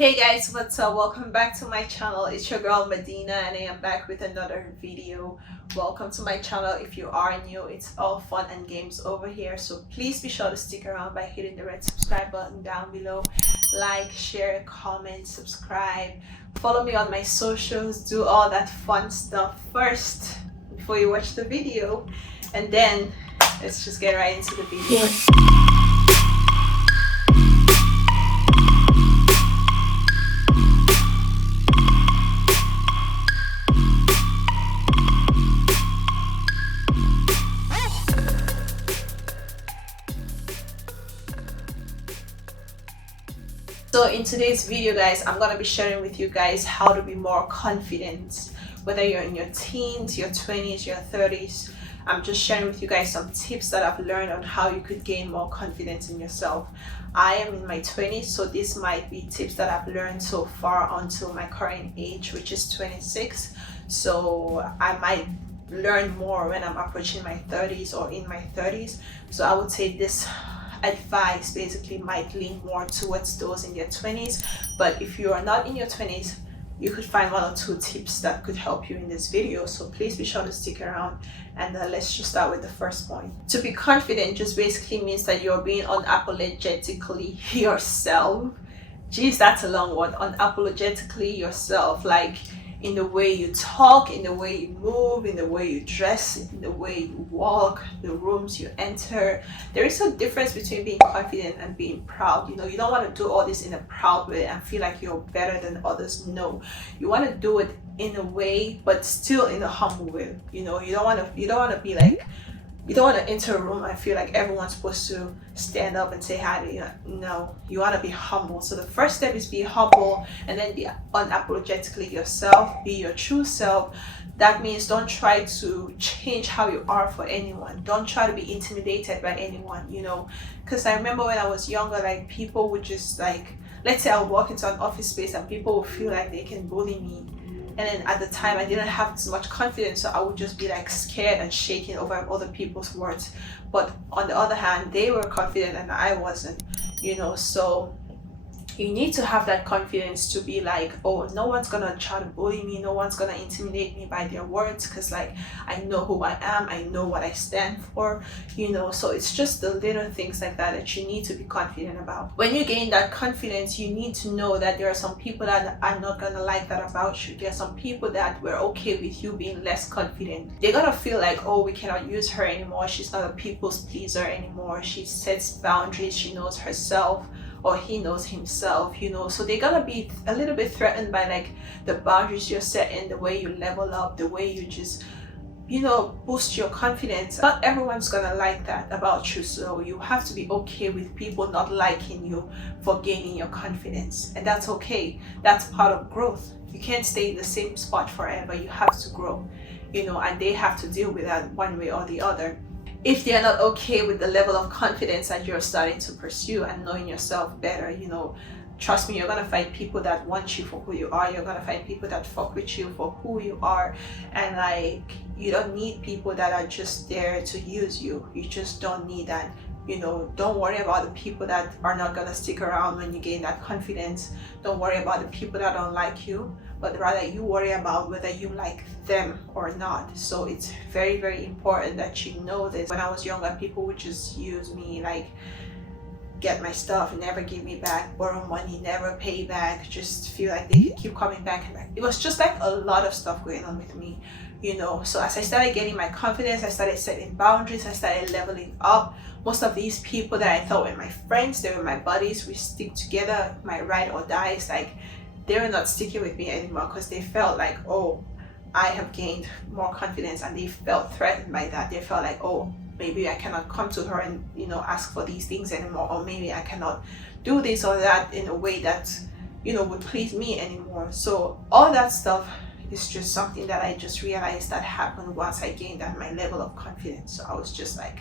Hey guys, what's up? Welcome back to my channel. It's your girl Madina and I am back with another video. Welcome to my channel. If you are new, it's all fun and games over here, so please be sure to stick around by hitting the red subscribe button down below. Like, share, comment, subscribe, follow me on my socials, do all that fun stuff first before you watch the video, and then let's just get right into the video. So in today's video guys, I'm gonna be sharing with you guys how to be more confident, whether you're in your teens, your 20s, your 30s. I'm just sharing with you guys some tips that I've learned on how you could gain more confidence in yourself. I am in my 20s, so this might be tips that I've learned so far until my current age, which is 26. So I might learn more when I'm approaching my 30s or in my 30s. So I would say this advice basically might lean more towards those in their 20s, but if you are not in your 20s, you could find one or two tips that could help you in this video, so please be sure to stick around. And let's just start with the first point. To be confident just basically means that you're being unapologetically yourself. Geez, that's a long one. Unapologetically yourself, like in the way you talk, in the way you move, in the way you dress, in the way you walk, the rooms you enter. There is a difference between being confident and being proud. You know, you don't want to do all this in a proud way and feel like you're better than others. No, you want to do it in a way, but still in a humble way. You know, you don't want to be like, you don't want to enter a room and feel like everyone's supposed to stand up and say hi to you. No, you want to be humble. So the first step is be humble, and then be unapologetically yourself, be your true self. That means don't try to change how you are for anyone. Don't try to be intimidated by anyone, you know, because I remember when I was younger, like people would just like, let's say I would walk into an office space and people would feel like they can bully me. And then at the time I didn't have as much confidence, so I would just be like scared and shaking over other people's words. But on the other hand, they were confident and I wasn't, you know. So you need to have that confidence to be like, oh, no one's gonna try to bully me, no one's gonna intimidate me by their words, because like I know who I am, I know what I stand for, you know. So it's just the little things like that that you need to be confident about. When you gain that confidence, you need to know that there are some people that are not gonna like that about you. There are some people that were okay with you being less confident. They're gonna feel like, oh, we cannot use her anymore, she's not a people's pleaser anymore, she sets boundaries, she knows herself, or he knows himself, you know. So they're gonna be a little bit threatened by like the boundaries you're setting, the way you level up, the way you just, you know, boost your confidence. Not everyone's gonna like that about you, so you have to be okay with people not liking you for gaining your confidence, and that's okay. That's part of growth. You can't stay in the same spot forever. You have to grow, you know, and they have to deal with that one way or the other. If they're not okay with the level of confidence that you're starting to pursue and knowing yourself better, you know, trust me, you're gonna find people that want you for who you are. You're gonna find people that fuck with you for who you are. And like, you don't need people that are just there to use you. You just don't need that. You know, don't worry about the people that are not gonna stick around when you gain that confidence. Don't worry about the people that don't like you, but rather you worry about whether you like them or not. So it's very, very important that you know this. When I was younger, people would just use me, like get my stuff, never give me back, borrow money, never pay back, just feel like they could keep coming back and back. It was just like a lot of stuff going on with me, you know. So as I started getting my confidence, I started setting boundaries, I started leveling up. Most of these people that I thought were my friends, they were my buddies, we stick together, my ride or dies, like they were not sticking with me anymore because they felt like, oh, I have gained more confidence, and they felt threatened by that. They felt like, oh, maybe I cannot come to her and, you know, ask for these things anymore, or maybe I cannot do this or that in a way that, you know, would please me anymore. So all that stuff is just something that I just realized that happened once I gained that my level of confidence. So I was just like,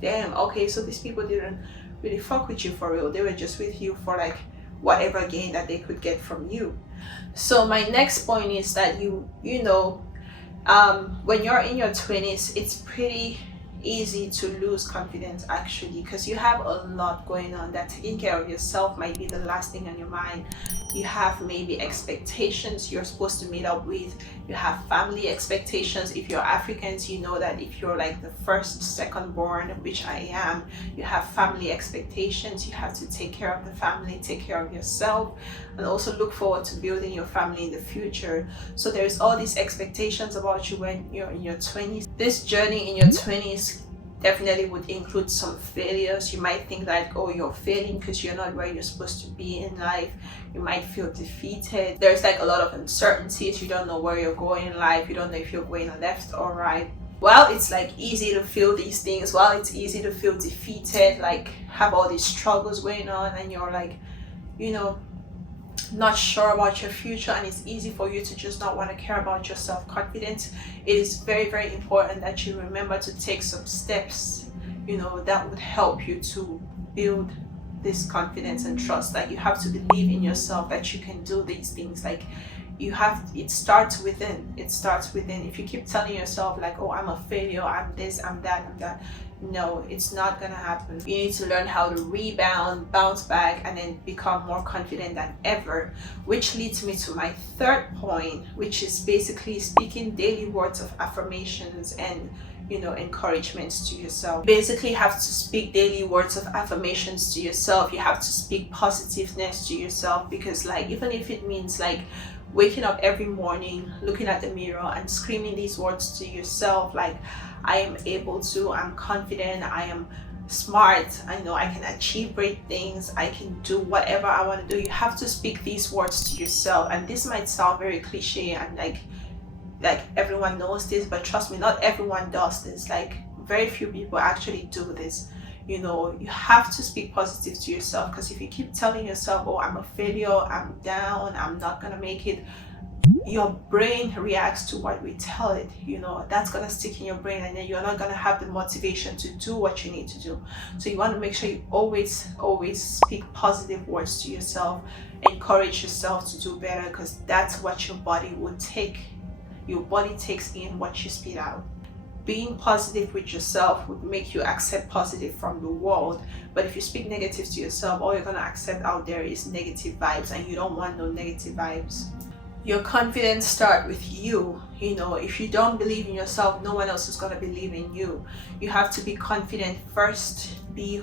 damn, okay, so these people didn't really fuck with you for real. They were just with you for like whatever gain that they could get from you. So my next point is that you know, when you're in your 20s, it's pretty easy to lose confidence actually, because you have a lot going on. That taking care of yourself might be the last thing on your mind. You have maybe expectations you're supposed to meet up with. You have family expectations. If you're Africans, you know that if you're like the first, second born, which I am, you have family expectations. You have to take care of the family, take care of yourself, and also look forward to building your family in the future. So there's all these expectations about you when you're in your 20s. This journey in your 20s definitely would include some failures. You might think that, oh, you're failing because you're not where you're supposed to be in life. You might feel defeated. There's like a lot of uncertainties. You don't know where you're going in life. You don't know if you're going left or right. Well, it's like easy to feel these things. Well, it's easy to feel defeated, like have all these struggles going on, and you're like, you know, not sure about your future, and it's easy for you to just not want to care about your self-confidence. It is very, very important that you remember to take some steps, you know, that would help you to build this confidence and trust. Like, you have to believe in yourself that you can do these things. Like, it starts within. If you keep telling yourself like, oh, I'm a failure, I'm this, I'm that, no, it's not gonna happen. You need to learn how to rebound, bounce back, and then become more confident than ever. Which leads me to my third point, which is basically speaking daily words of affirmations and, you know, encouragements to yourself. Basically, you have to speak daily words of affirmations to yourself. You have to speak positiveness to yourself, because like, even if it means like waking up every morning, looking at the mirror and screaming these words to yourself, like, I am able to, I'm confident, I am smart, I know I can achieve great things, I can do whatever I want to do. You have to speak these words to yourself. And this might sound very cliche and like everyone knows this, but trust me, not everyone does this. Like, very few people actually do this. You know, you have to speak positive to yourself, because if you keep telling yourself, oh, I'm a failure, I'm down, I'm not gonna make it, your brain reacts to what we tell it. You know, that's gonna stick in your brain, and then you're not gonna have the motivation to do what you need to do. So you want to make sure you always speak positive words to yourself, encourage yourself to do better, because that's what your body will take. Your body takes in what you spit out. Being positive with yourself would make you accept positive from the world. But if you speak negative to yourself, all you're gonna accept out there is negative vibes, and you don't want no negative vibes. Your confidence starts with you. You know, if you don't believe in yourself, no one else is gonna believe in you. You have to be confident first. Be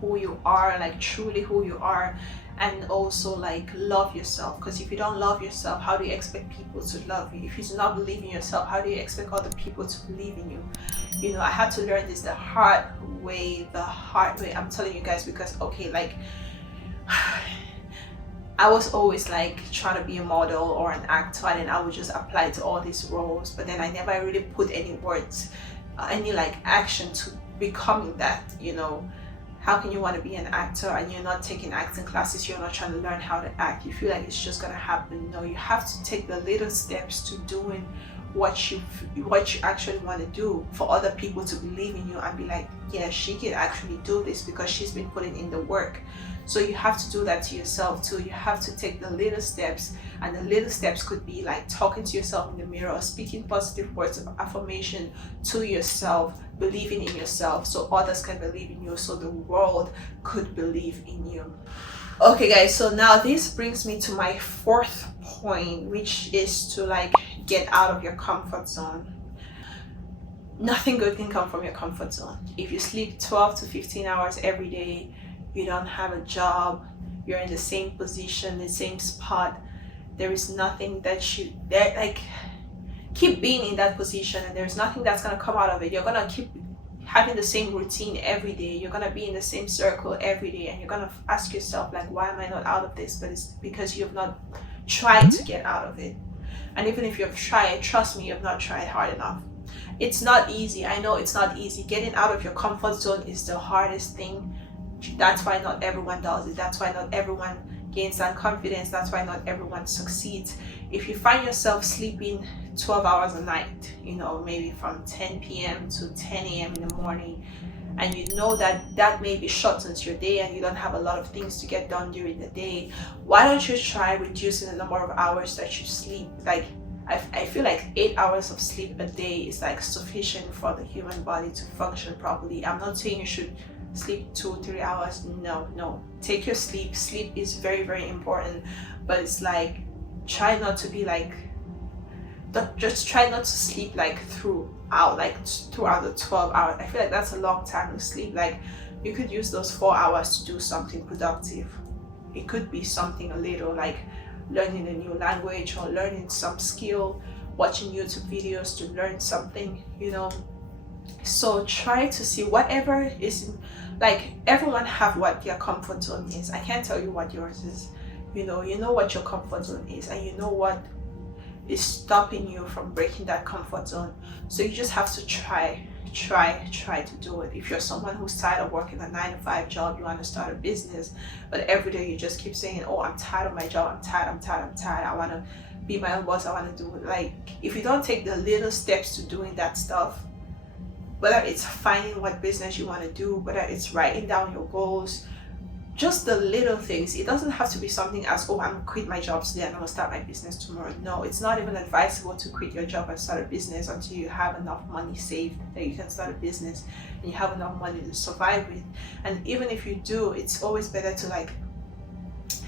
who you are, like truly who you are, and also like love yourself. Because if you don't love yourself, how do you expect people to love you? If you do not believe in yourself, how do you expect other people to believe in you? You know, I had to learn this the hard way. I'm telling you guys, because okay, like I was always like trying to be a model or an actor, and then I would just apply to all these roles, but then I never really put any words, any like action to becoming that. You know, how can you want to be an actor and you're not taking acting classes? You're not trying to learn how to act. You feel like it's just gonna happen. No, you have to take the little steps to doing what you actually want to do, for other people to believe in you and be like, yeah, she can actually do this because she's been putting in the work. So you have to do that to yourself too. You have to take the little steps, and the little steps could be like talking to yourself in the mirror, or speaking positive words of affirmation to yourself, believing in yourself so others can believe in you, so the world could believe in you. Okay guys, so now this brings me to my fourth point, which is to like get out of your comfort zone. Nothing good can come from your comfort zone. If you sleep 12 to 15 hours every day, you don't have a job, you're in the same position, the same spot, there is nothing that keep being in that position, and there's nothing that's gonna come out of it. You're gonna keep having the same routine every day. You're gonna be in the same circle every day, and you're gonna ask yourself like, why am I not out of this? But it's because you have not tried to get out of it. And even if you've tried, trust me, you've not tried hard enough. It's not easy. I know it's not easy. Getting out of your comfort zone is the hardest thing. That's why not everyone does it. That's why not everyone gains that confidence. That's why not everyone succeeds. If you find yourself sleeping 12 hours a night, you know, maybe from 10 p.m. to 10 a.m. in the morning, and you know that maybe shortens your day and you don't have a lot of things to get done during the day, why don't you try reducing the number of hours that you sleep? Like, I feel like 8 hours of sleep a day is like sufficient for the human body to function properly. I'm not saying you should sleep 2-3 hours. No, take your sleep is very, very important, but it's like, try not to be like, just try not to sleep like throughout the 12 hours. I feel like that's a long time to sleep. Like, you could use those 4 hours to do something productive. It could be something a little like learning a new language or learning some skill, watching YouTube videos to learn something, you know. So try to see whatever is, like, everyone have what their comfort zone is. I can't tell you what yours is. You know what your comfort zone is, and you know what is stopping you from breaking that comfort zone. So you just have to try to do it. If you're someone who's tired of working a 9-to-5 job, you want to start a business, but every day you just keep saying, oh, I'm tired of my job, I'm tired, I want to be my own boss, I want to do it. Like, if you don't take the little steps to doing that stuff, whether it's finding what business you want to do, whether it's writing down your goals, just the little things. It doesn't have to be something as, oh, I'm gonna quit my job today and I'm gonna start my business tomorrow. No, it's not even advisable to quit your job and start a business until you have enough money saved that you can start a business and you have enough money to survive with. And even if you do, it's always better to like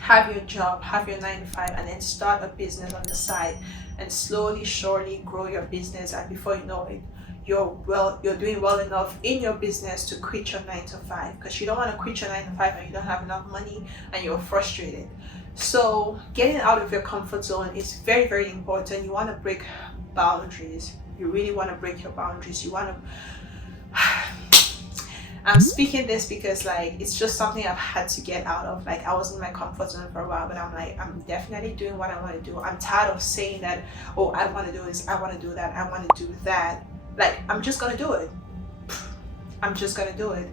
have your job, have your 9-to-5, and then start a business on the side and slowly, surely grow your business. And before you know it, you're doing well enough in your business to quit your 9-to-5, because you don't want to quit your 9-to-5 and you don't have enough money and you're frustrated. So getting out of your comfort zone is very, very important. You want to break boundaries. You really want to break your boundaries. You want to I'm speaking this because like it's just something I've had to get out of. Like, I was in my comfort zone for a while, but I'm like, I'm definitely doing what I want to do. I'm tired of saying that, oh, I want to do this, I want to do that, I want to do that. Like, I'm just gonna do it. I'm just gonna do it.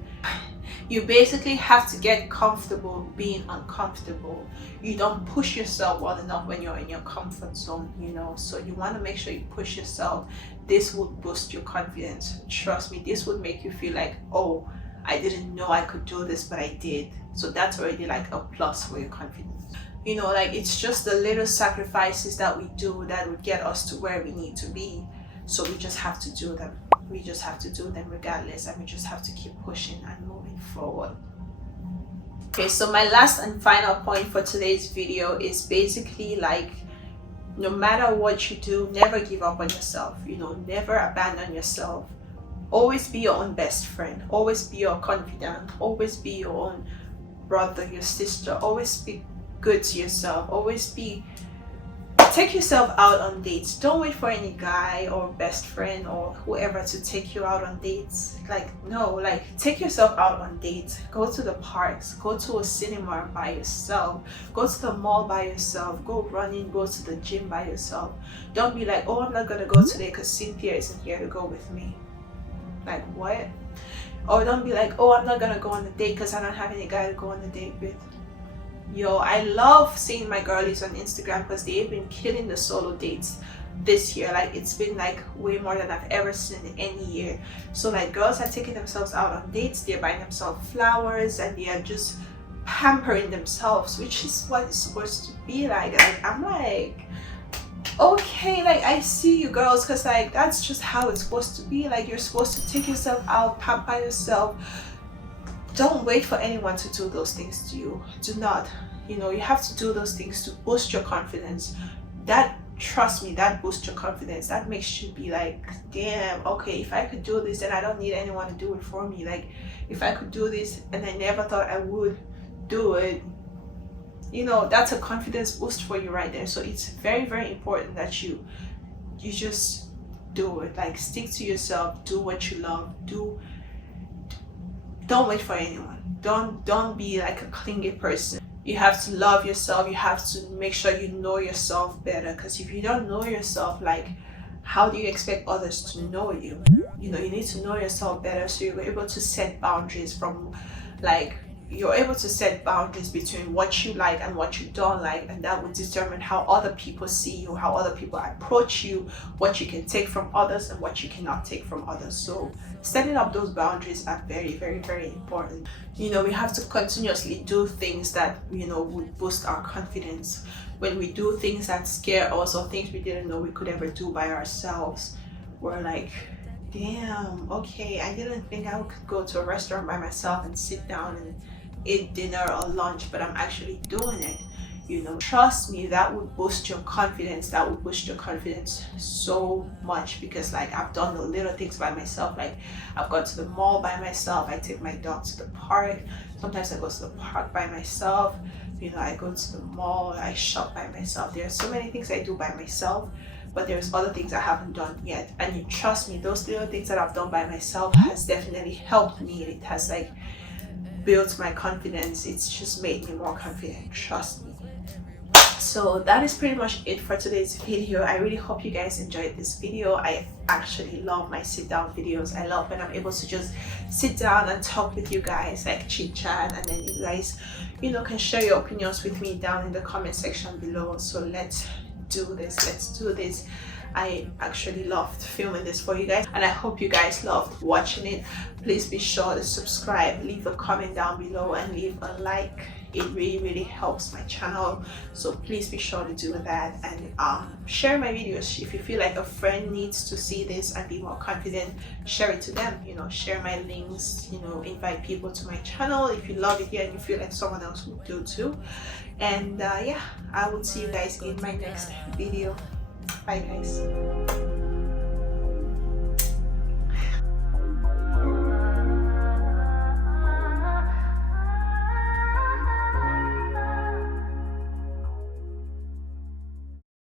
You basically have to get comfortable being uncomfortable. You don't push yourself well enough when you're in your comfort zone, you know. So you want to make sure you push yourself. This would boost your confidence. Trust me, this would make you feel like, oh, I didn't know I could do this, but I did. So that's already like a plus for your confidence. You know, like, it's just the little sacrifices that we do that would get us to where we need to be. So we just have to do them. We just have to do them regardless, and we just have to keep pushing and moving forward. Okay, so my last and final point for today's video is basically like, no matter what you do, never give up on yourself. You know, never abandon yourself. Always be your own best friend. Always be your confidant. Always be your own brother, your sister. Always be good to yourself. Always take yourself out on dates. Don't wait for any guy or best friend or whoever to take you out on dates. Like, no, like, take yourself out on dates. Go to the parks, go to a cinema by yourself, go to the mall by yourself, go running, go to the gym by yourself. Don't be like, oh, I'm not gonna go today because Cynthia isn't here to go with me. Like, what? Or don't be like, oh, I'm not gonna go on a date because I don't have any guy to go on a date with. Yo, I love seeing my girlies on Instagram because they've been killing the solo dates this year. Like, it's been like way more than I've ever seen in any year. So like, girls are taking themselves out on dates, they're buying themselves flowers, and they are just pampering themselves, which is what it's supposed to be like. Like, I'm like, okay, like, I see you girls, because like, that's just how it's supposed to be. Like, you're supposed to take yourself out, pamper yourself. Don't wait for anyone to do those things to you. Do not. You know, you have to do those things to boost your confidence. That, trust me, that boosts your confidence. That makes you be like, damn, okay, if I could do this, then I don't need anyone to do it for me. Like, if I could do this and I never thought I would do it, you know, that's a confidence boost for you right there. So it's very, very important that you just do it. Like, stick to yourself, do what you love, don't wait for anyone. Don't be like a clingy person. You have to love yourself. You have to make sure you know yourself better, because if you don't know yourself, like, how do you expect others to know you? You know, you need to know yourself better, so you're able to set boundaries from, like, you're able to set boundaries between what you like and what you don't like, and that will determine how other people see you, how other people approach you, what you can take from others and what you cannot take from others. So setting up those boundaries are very, very, very important. You know, we have to continuously do things that, you know, would boost our confidence. when we do things that scare us or things we didn't know we could ever do by ourselves, we're like, damn, okay, I didn't think I could go to a restaurant by myself and sit down and eat dinner or lunch, but I'm actually doing it. You know, trust me, that would boost your confidence. That would boost your confidence so much, because like I've done the little things by myself. Like I've gone to the mall by myself. I take my dog to the park. Sometimes I go to the park by myself. You know, I go to the mall, I shop by myself. There are so many things I do by myself, but there's other things I haven't done yet. And you trust me, those little things that I've done by myself has definitely helped me. It has like built my confidence. It's just made me more confident, trust me. So that is pretty much it for today's video. I really hope you guys enjoyed this video. I actually love my sit down videos. I love when I'm able to just sit down and talk with you guys, like chit chat, and then you guys, you know, can share your opinions with me down in the comment section below. So let's do this. I actually loved filming this for you guys, and I hope you guys loved watching it. Please be sure to subscribe, leave a comment down below, and leave a like. It really helps my channel, so please be sure to do that. And share my videos. If you feel like a friend needs to see this and be more confident, share it to them. You know, share my links, you know, invite people to my channel if you love it here and you feel like someone else would do too. And yeah, I will see you guys in my next video. Bye guys.